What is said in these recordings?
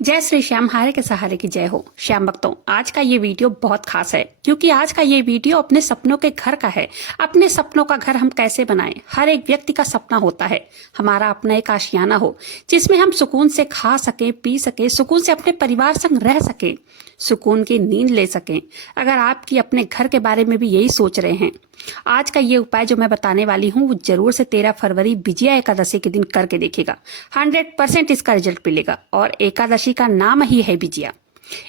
जय श्री श्याम, हारे के सहारे की जय हो। श्याम भक्तों, आज का ये वीडियो बहुत खास है क्योंकि आज का ये वीडियो अपने सपनों के घर का है। अपने सपनों का घर हम कैसे बनाएं? हर एक व्यक्ति का सपना होता है हमारा अपना एक आशियाना हो जिसमें हम सुकून से खा सके, पी सके, सुकून से अपने परिवार संग रह सके, सुकून की नींद ले सकें। अगर आपकी अपने घर के बारे में भी यही सोच रहे हैं, आज का ये उपाय जो मैं बताने वाली हूँ वो जरूर से 13 फरवरी विजया एकादशी के दिन करके देखिएगा। 100% इसका रिजल्ट मिलेगा। और एकादशी का नाम ही है विजया।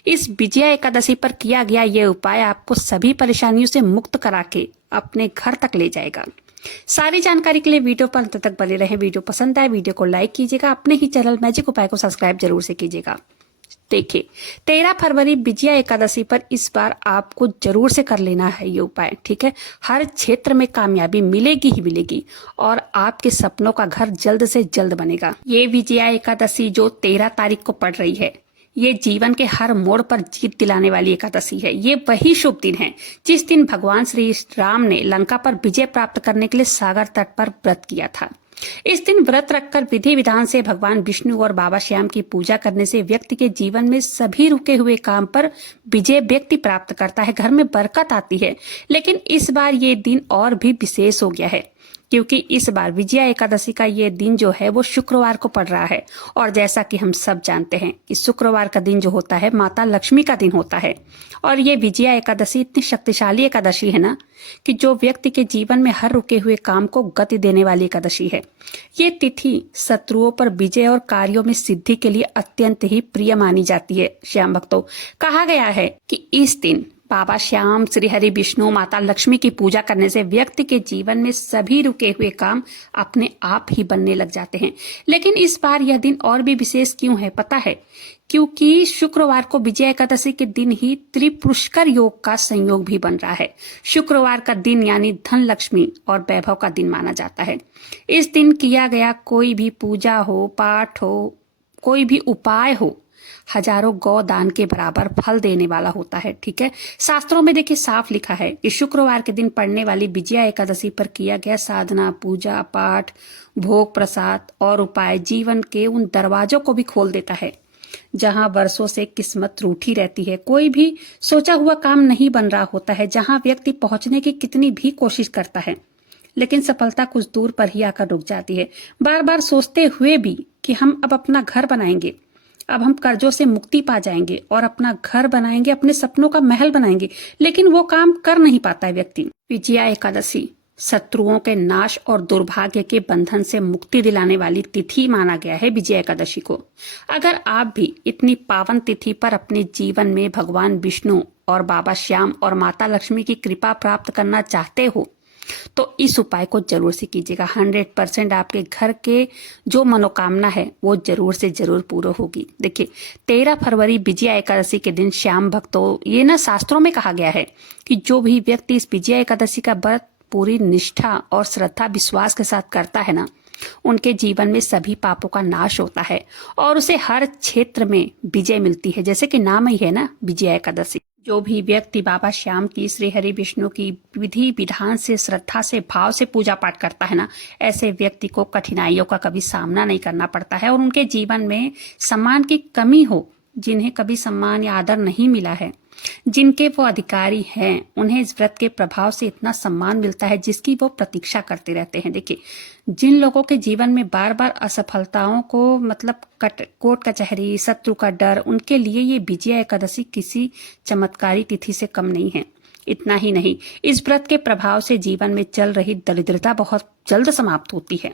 इस विजया एकादशी पर किया गया ये उपाय आपको सभी परेशानियों से मुक्त करा के अपने घर तक ले जाएगा। सारी जानकारी के लिए वीडियो पर अंत तक बने रहें। वीडियो पसंद आए वीडियो को लाइक कीजिएगा। अपने ही चैनल मैजिक उपाय को सब्सक्राइब जरूर से कीजिएगा। देखिए, 13 फरवरी विजया एकादशी पर इस बार आपको जरूर से कर लेना है ये उपाय, ठीक है। हर क्षेत्र में कामयाबी मिलेगी ही मिलेगी और आपके सपनों का घर जल्द से जल्द बनेगा। ये विजया एकादशी जो 13 तारीख को पड़ रही है, ये जीवन के हर मोड़ पर जीत दिलाने वाली एकादशी है। ये वही शुभ दिन है जिस दिन भगवान श्री राम ने लंका पर विजय प्राप्त करने के लिए सागर तट पर व्रत किया था। इस दिन व्रत रखकर विधि विधान से भगवान विष्णु और बाबा श्याम की पूजा करने से व्यक्ति के जीवन में सभी रुके हुए काम पर विजय व्यक्ति प्राप्त करता है, घर में बरकत आती है। लेकिन इस बार ये दिन और भी विशेष हो गया है क्योंकि इस बार विजया एकादशी का ये दिन जो है वो शुक्रवार को पड़ रहा है। और जैसा कि हम सब जानते हैं कि शुक्रवार का दिन जो होता है माता लक्ष्मी का दिन होता है। और ये विजया एकादशी इतनी शक्तिशाली एकादशी है ना कि जो व्यक्ति के जीवन में हर रुके हुए काम को गति देने वाली एकादशी है। ये तिथि शत्रुओं पर विजय और कार्यों में सिद्धि के लिए अत्यंत ही प्रिय मानी जाती है। श्याम भक्तों, कहा गया है कि इस दिन बाबा श्याम, श्री हरि विष्णु, माता लक्ष्मी की पूजा करने से व्यक्ति के जीवन में सभी रुके हुए काम अपने आप ही बनने लग जाते हैं। लेकिन इस बार यह दिन और भी विशेष क्यों है पता है? क्योंकि शुक्रवार को विजया एकादशी के दिन ही त्रिपुष्कर योग का संयोग भी बन रहा है। शुक्रवार का दिन यानी धन, लक्ष्मी और वैभव का दिन माना जाता है। इस दिन किया गया कोई भी पूजा हो, पाठ हो, कोई भी उपाय हो, हजारों गौ दान के बराबर फल देने वाला होता है, ठीक है। शास्त्रों में देखिए साफ लिखा है कि शुक्रवार के दिन पड़ने वाली विजया एकादशी पर किया गया साधना, पूजा, पाठ, भोग, प्रसाद और उपाय जीवन के उन दरवाजों को भी खोल देता है जहां वर्षों से किस्मत रूठी रहती है। कोई भी सोचा हुआ काम नहीं बन रहा होता है, जहां व्यक्ति पहुंचने की कितनी भी कोशिश करता है लेकिन सफलता कुछ दूर पर ही आकर रुक जाती है। बार बार सोचते हुए भी कि हम अब अपना घर बनाएंगे, अब हम कर्जों से मुक्ति पा जाएंगे और अपना घर बनाएंगे, अपने सपनों का महल बनाएंगे, लेकिन वो काम कर नहीं पाता है व्यक्ति। विजया एकादशी शत्रुओं के नाश और दुर्भाग्य के बंधन से मुक्ति दिलाने वाली तिथि माना गया है विजया एकादशी को। अगर आप भी इतनी पावन तिथि पर अपने जीवन में भगवान विष्णु और बाबा श्याम और माता लक्ष्मी की कृपा प्राप्त करना चाहते हो तो इस उपाय को जरूर से कीजिएगा। 100% आपके घर के जो मनोकामना है वो जरूर से जरूर पूरा होगी। देखिए, 13 फरवरी विजया एकादशी के दिन श्याम भक्तों, ये ना शास्त्रों में कहा गया है कि जो भी व्यक्ति इस विजया एकादशी का व्रत पूरी निष्ठा और श्रद्धा विश्वास के साथ करता है ना, उनके जीवन में सभी पापों का नाश होता है और उसे हर क्षेत्र में विजय मिलती है। जैसे कि नाम ही है ना विजया एकादशी। जो भी व्यक्ति बाबा श्याम की, श्री हरि विष्णु की विधि विधान से, श्रद्धा से, भाव से पूजा पाठ करता है ना, ऐसे व्यक्ति को कठिनाइयों का कभी सामना नहीं करना पड़ता है और उनके जीवन में सम्मान की कमी हो, जिन्हें कभी सम्मान या आदर नहीं मिला है, जिनके वो अधिकारी हैं, उन्हें इस व्रत के प्रभाव से इतना सम्मान मिलता है जिसकी वो प्रतीक्षा करते रहते हैं। देखिए, जिन लोगों के जीवन में बार बार असफलताओं को मतलब कोर्ट कचहरी, शत्रु का डर, उनके लिए ये विजया एकादशी किसी चमत्कारी तिथि से कम नहीं है। इतना ही नहीं, इस व्रत के प्रभाव से जीवन में चल रही दरिद्रता बहुत जल्द समाप्त होती है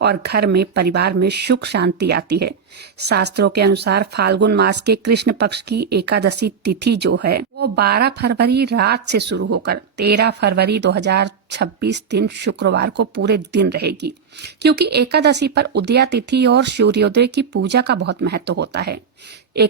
और घर में, परिवार में सुख शांति आती है। शास्त्रों के अनुसार फाल्गुन मास के कृष्ण पक्ष की एकादशी तिथि जो है वो 12 फरवरी रात से शुरू होकर 13 फरवरी 2026 दिन शुक्रवार को पूरे दिन रहेगी। क्योंकि एकादशी पर उदया तिथि और सूर्योदय की पूजा का बहुत महत्व होता है।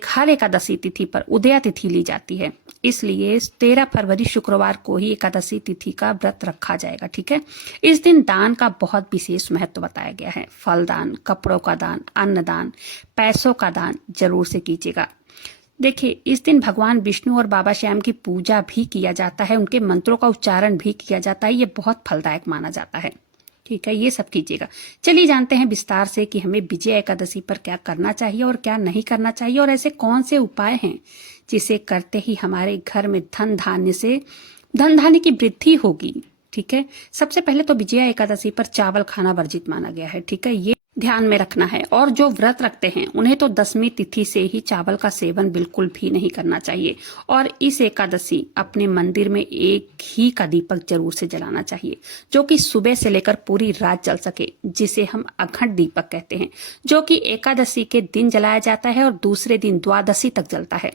हर एकादशी तिथि पर उदया तिथि ली जाती है, इसलिए 13 फरवरी शुक्रवार को ही एकादशी तिथि का व्रत रखा जाएगा, ठीक है। इस दिन दान का बहुत विशेष महत्व बताया गया है। फल दान, कपड़ों का दान, अन्न दान, पैसों का दान जरूर से कीजिएगा। देखिए, इस दिन भगवान विष्णु और बाबा श्याम की पूजा भी किया जाता है, उनके मंत्रों का उच्चारण भी किया जाता है। ये बहुत फलदायक माना जाता है, ठीक है, ये सब कीजिएगा। चलिए जानते हैं विस्तार से कि हमें विजया एकादशी पर क्या करना चाहिए और क्या नहीं करना चाहिए, और ऐसे कौन से उपाय हैं जिसे करते ही हमारे घर में धन धान्य की वृद्धि होगी। ठीक है, सबसे पहले तो विजया एकादशी पर चावल खाना वर्जित माना गया है। ठीक है, ये ध्यान में रखना है। और जो व्रत रखते हैं उन्हें तो 10वीं तिथि से ही चावल का सेवन बिल्कुल भी नहीं करना चाहिए। और इस एकादशी अपने मंदिर में एक घी का दीपक जरूर से जलाना चाहिए, जो कि सुबह से लेकर पूरी रात जल सके, जिसे हम अखंड दीपक कहते हैं, जो कि एकादशी के दिन जलाया जाता है और दूसरे दिन द्वादशी तक जलता है।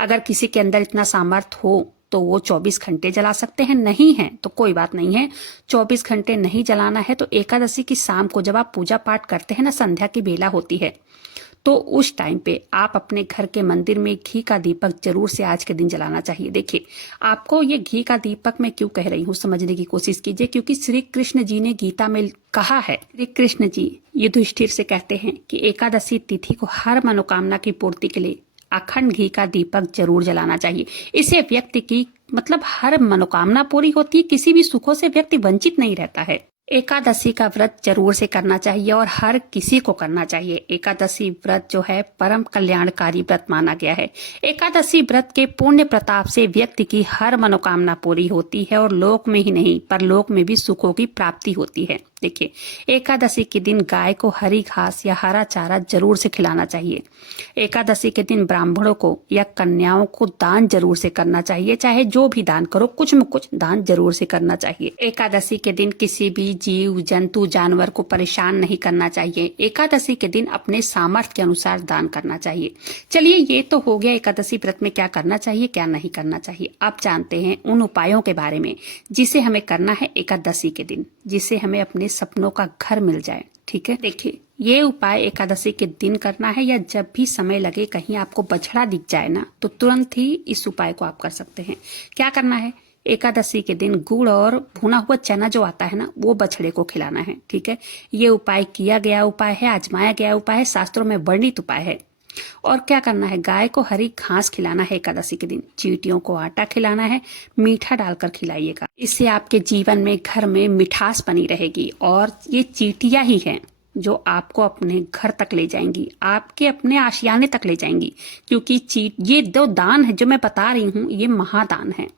अगर किसी के अंदर इतना सामर्थ्य हो तो वो 24 घंटे जला सकते हैं, नहीं है तो कोई बात नहीं है। 24 घंटे नहीं जलाना है तो एकादशी की शाम को जब आप पूजा पाठ करते हैं ना, संध्या की बेला होती है, तो उस टाइम पे आप अपने घर के मंदिर में घी का दीपक जरूर से आज के दिन जलाना चाहिए। देखिए, आपको ये घी का दीपक मैं क्यों कह रही हूँ, समझने की कोशिश कीजिए, क्योंकि श्री कृष्ण जी ने गीता में कहा है, श्री कृष्ण जी युधिष्ठिर से कहते हैं कि एकादशी तिथि को हर मनोकामना की पूर्ति के लिए अखंड घी का दीपक जरूर जलाना चाहिए। इससे व्यक्ति की हर मनोकामना पूरी होती है, किसी भी सुखों से व्यक्ति वंचित नहीं रहता है। एकादशी का व्रत जरूर से करना चाहिए और हर किसी को करना चाहिए। एकादशी व्रत जो है परम कल्याणकारी व्रत माना गया है। एकादशी व्रत के पुण्य प्रताप से व्यक्ति की हर मनोकामना पूरी होती है और लोक में ही नहीं परलोक में भी सुखों की प्राप्ति होती है। देखिए, एकादशी के दिन गाय को हरी घास या हरा चारा जरूर से खिलाना चाहिए। एकादशी के दिन ब्राह्मणों को या कन्याओं को दान जरूर से करना चाहिए, चाहे जो भी दान करो, कुछ में कुछ दान जरूर से करना चाहिए। एकादशी के दिन किसी भी जीव जंतु जानवर को परेशान नहीं करना चाहिए। एकादशी के दिन अपने सामर्थ्य के अनुसार दान करना चाहिए। चलिए, ये तो हो गया एकादशी व्रत में क्या करना चाहिए क्या नहीं करना चाहिए। अब जानते हैं उन उपायों के बारे में जिसे हमें करना है एकादशी के दिन, जिससे हमें अपने सपनों का घर मिल जाए। ठीक है, देखिए, ये उपाय एकादशी के दिन करना है या जब भी समय लगे, कहीं आपको बछड़ा दिख जाए ना, तो तुरंत ही इस उपाय को आप कर सकते हैं। क्या करना है, एकादशी के दिन गुड़ और भुना हुआ चना जो आता है ना, वो बछड़े को खिलाना है। ठीक है, ये उपाय किया गया उपाय है, आजमाया गया उपाय है, शास्त्रों में वर्णित उपाय है। और क्या करना है, गाय को हरी घास खिलाना है एकादशी के दिन, चींटियों को आटा खिलाना है, मीठा डालकर खिलाइएगा। इससे आपके जीवन में घर में मिठास बनी रहेगी और ये चींटियां ही हैं जो आपको अपने घर तक ले जाएंगी, आपके अपने आशियाने तक ले जाएंगी। क्योंकि ये दो दान है जो मैं बता रही हूँ, ये महादान है,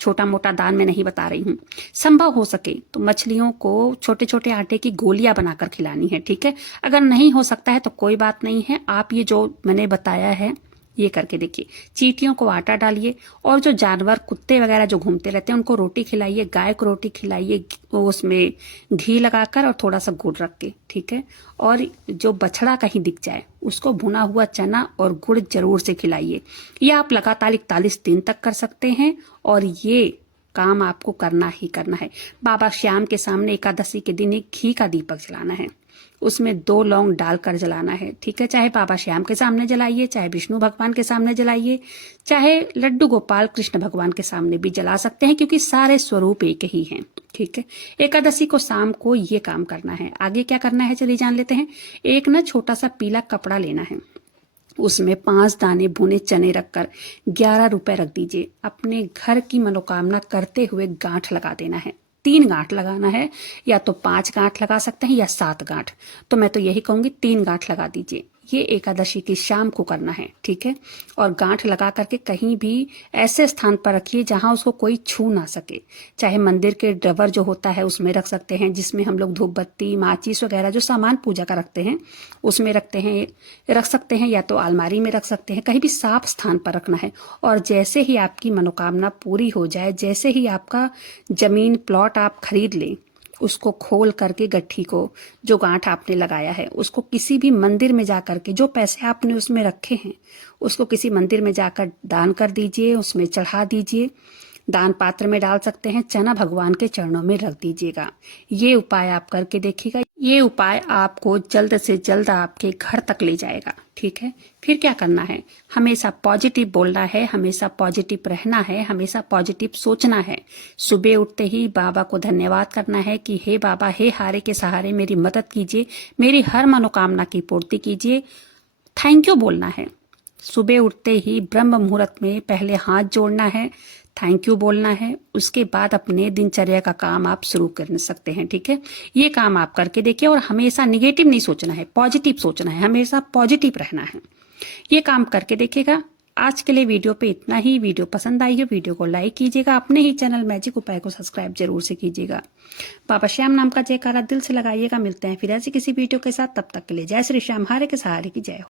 छोटा मोटा दान मैं नहीं बता रही हूँ। संभव हो सके तो मछलियों को छोटे छोटे आटे की गोलियां बनाकर खिलानी है। ठीक है, अगर नहीं हो सकता है तो कोई बात नहीं है, आप ये जो मैंने बताया है ये करके देखिए। चींटियों को आटा डालिए और जो जानवर कुत्ते वगैरह जो घूमते रहते हैं उनको रोटी खिलाइए, गाय को रोटी खिलाइए, उसमें घी लगाकर और थोड़ा सा गुड़ रख के। ठीक है, और जो बछड़ा कहीं दिख जाए उसको भुना हुआ चना और गुड़ जरूर से खिलाइए। ये आप लगातार 41 दिन तक कर सकते हैं और ये काम आपको करना ही करना है। बाबा श्याम के सामने एकादशी के दिन एक घी का दीपक जलाना है, उसमें 2 लौंग डालकर जलाना है। ठीक है, चाहे बाबा श्याम के सामने जलाइए, चाहे विष्णु भगवान के सामने जलाइए, चाहे लड्डू गोपाल कृष्ण भगवान के सामने भी जला सकते हैं, क्योंकि सारे स्वरूप एक ही हैं। ठीक है, एकादशी को शाम को ये काम करना है। आगे क्या करना है चलिए जान लेते हैं। एक ना छोटा सा पीला कपड़ा लेना है, उसमें 5 दाने भुने चने रखकर 11 रुपए रख दीजिए। अपने घर की मनोकामना करते हुए गांठ लगा देना है। 3 गांठ लगाना है, या तो 5 गांठ लगा सकते हैं या 7 गांठ, तो मैं तो यही कहूंगी 3 गांठ लगा दीजिए। ये एकादशी की शाम को करना है। ठीक है, और गांठ लगा करके कहीं भी ऐसे स्थान पर रखिए जहां उसको कोई छू ना सके। चाहे मंदिर के ड्रवर जो होता है उसमें रख सकते हैं, जिसमें हम लोग धूप बत्ती माचिस वगैरह जो सामान पूजा का रखते हैं उसमें रख सकते हैं, या तो अलमारी में रख सकते हैं, कहीं भी साफ स्थान पर रखना है। और जैसे ही आपकी मनोकामना पूरी हो जाए, जैसे ही आपका जमीन प्लॉट आप खरीद लें, उसको खोल करके गट्ठी को, जो गांठ आपने लगाया है, उसको किसी भी मंदिर में जाकर के, जो पैसे आपने उसमें रखे हैं उसको किसी मंदिर में जाकर दान कर दीजिए, उसमें चढ़ा दीजिए। दान पात्र में डाल सकते हैं, चना भगवान के चरणों में रख दीजिएगा। ये उपाय आप करके देखिएगा, ये उपाय आपको जल्द से जल्द आपके घर तक ले जाएगा। ठीक है, फिर क्या करना है, हमेशा पॉजिटिव बोलना है, हमेशा पॉजिटिव रहना है, हमेशा पॉजिटिव सोचना है। सुबह उठते ही बाबा को धन्यवाद करना है कि हे बाबा, हे हारे के सहारे मेरी मदद कीजिए, मेरी हर मनोकामना की पूर्ति कीजिए। थैंक यू बोलना है। सुबह उठते ही ब्रह्म मुहूर्त में पहले हाथ जोड़ना है, थैंक यू बोलना है। उसके बाद अपने दिनचर्या का काम आप शुरू कर सकते हैं। ठीक है, ये काम आप करके देखिए और हमेशा निगेटिव नहीं सोचना है, पॉजिटिव सोचना है, हमेशा पॉजिटिव रहना है। ये काम करके देखिएगा। आज के लिए वीडियो पे इतना ही। वीडियो पसंद आई हो वीडियो को लाइक कीजिएगा, अपने ही चैनल मैजिक उपाय को सब्सक्राइब जरूर से कीजिएगा। बाबा श्याम नाम का जयकारा दिल से लगाइएगा। मिलते हैं फिर ऐसी किसी वीडियो के साथ, तब तक के लिए जय श्री श्याम, हारे के सहारे की जय हो।